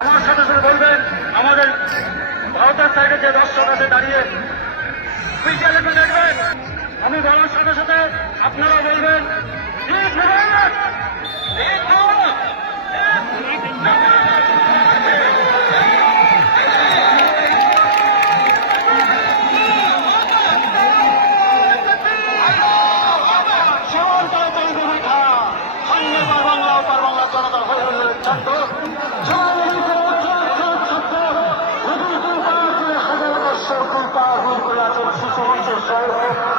আমার সাথে সাথে বলবেন আমাদের ভারতের সাইডে যে দর্শক আছে দাঁড়িয়ে পিছিয়ে দেখবেন। আমি বলার সাথে সাথে আপনারা বলবেন ঈদ মুবারক, ঈদ মুবারক। জনতার হয়ে ছাত্র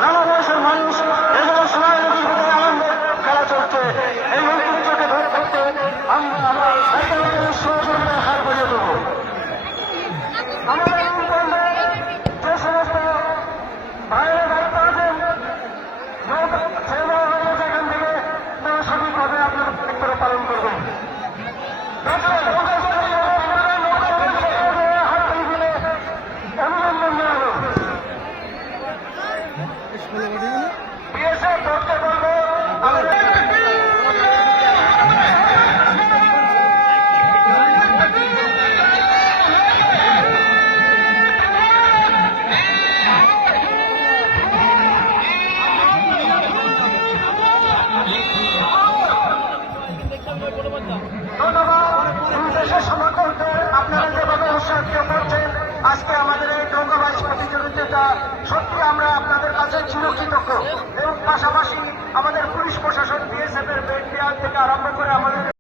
নানা বয়সের মানুষ এগুলো সময় নদীর ভিতরে আনন্দে খেলা চলছে। এই ঐতিহ্যকে ধরে থাকতে আমরা সহযোগিতায় হার করিয়ে দেবো। আমাদের যে সমস্ত বাইরে দায়িত্ব আছেন সেবা হয়েছে এখান থেকে তারা সঠিকভাবে আপনার দায়িত্ব পালন করবেন। অভিনন্দন জানানো বিএসএফ ধরতে বলবো। ধন্যবাদ দেশের সমর্থকদের, আপনারা যেভাবে উৎসাহিত করছেন আজকে আমাদের এই নৌকাবাজ প্রতিযোগিতাটা সত্যি আমরা আপনাদের কাছে চিরকৃতজ্ঞ। এবং পাশাপাশি আমাদের পুলিশ প্রশাসন বিএসএফ এর ব্যান্ড থেকে আরম্ভ করে আমাদের